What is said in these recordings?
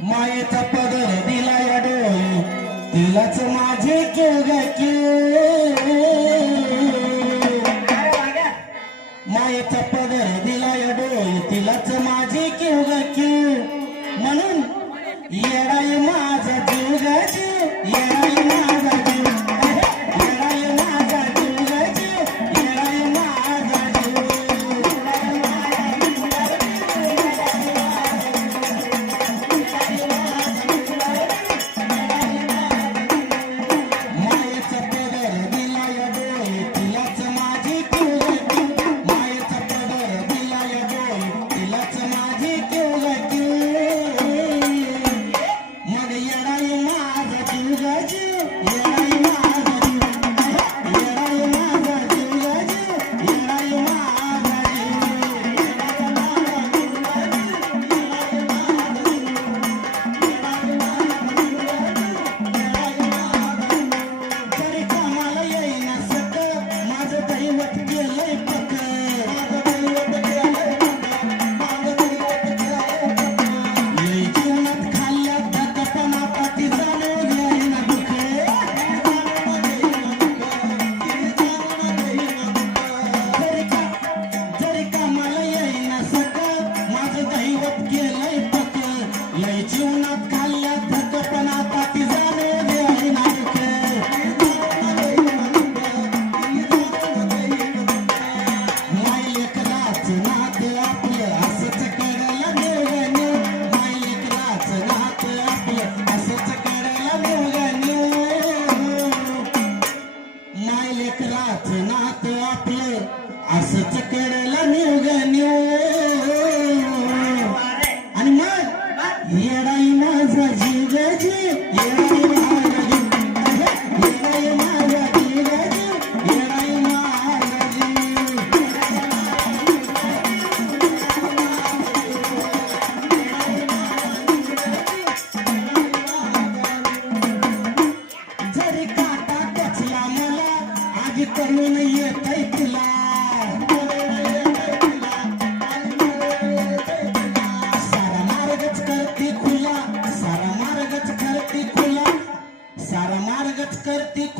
मायेचा पदर दिला या डोळे तिलाच माझे केव मायेचा पदर दिला या डोळे तिलाच माझे केव येडाई माझा जीव जी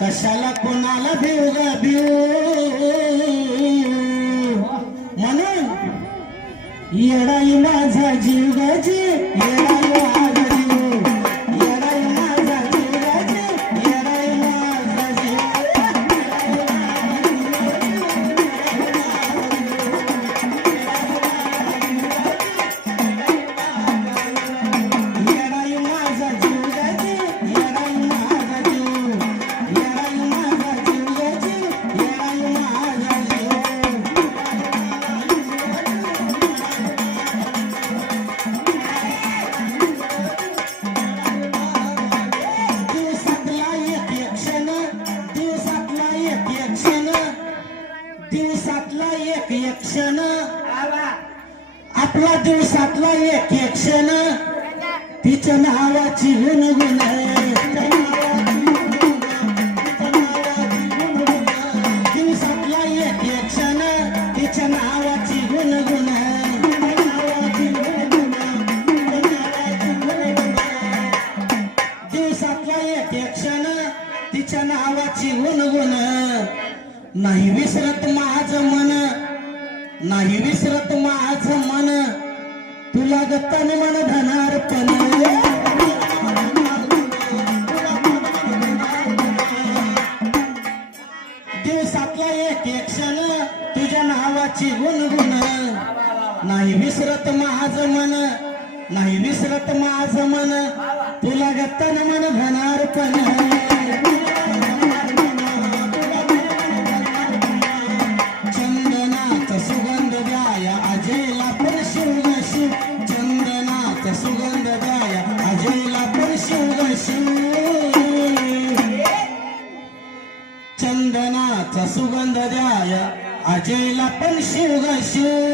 कशाला कोणाला देऊ गा देऊ? म्हणून येडाई माझा जीव गाजी येडाई माझा एका देशातला एक एक क्षण. तिच्या नावाची गुणगुण दिवसातला एक क्षण. तिच्या नावाची गुणगुण तिच्या नाही विसरत माझ मन. नाही विसरत माझ मन. तुला गत्ता नि मन धनार पण दिवसातला एक एक क्षण तुझ्या नावाची गुण गुण नाही विसरत माझ मन. नाही विसरत माझ मन. तुला गत्ता नि मन धना सुगंध गाया अजूला चंदनाचा सुगंध द्याया अजयला पण शिवगा शिव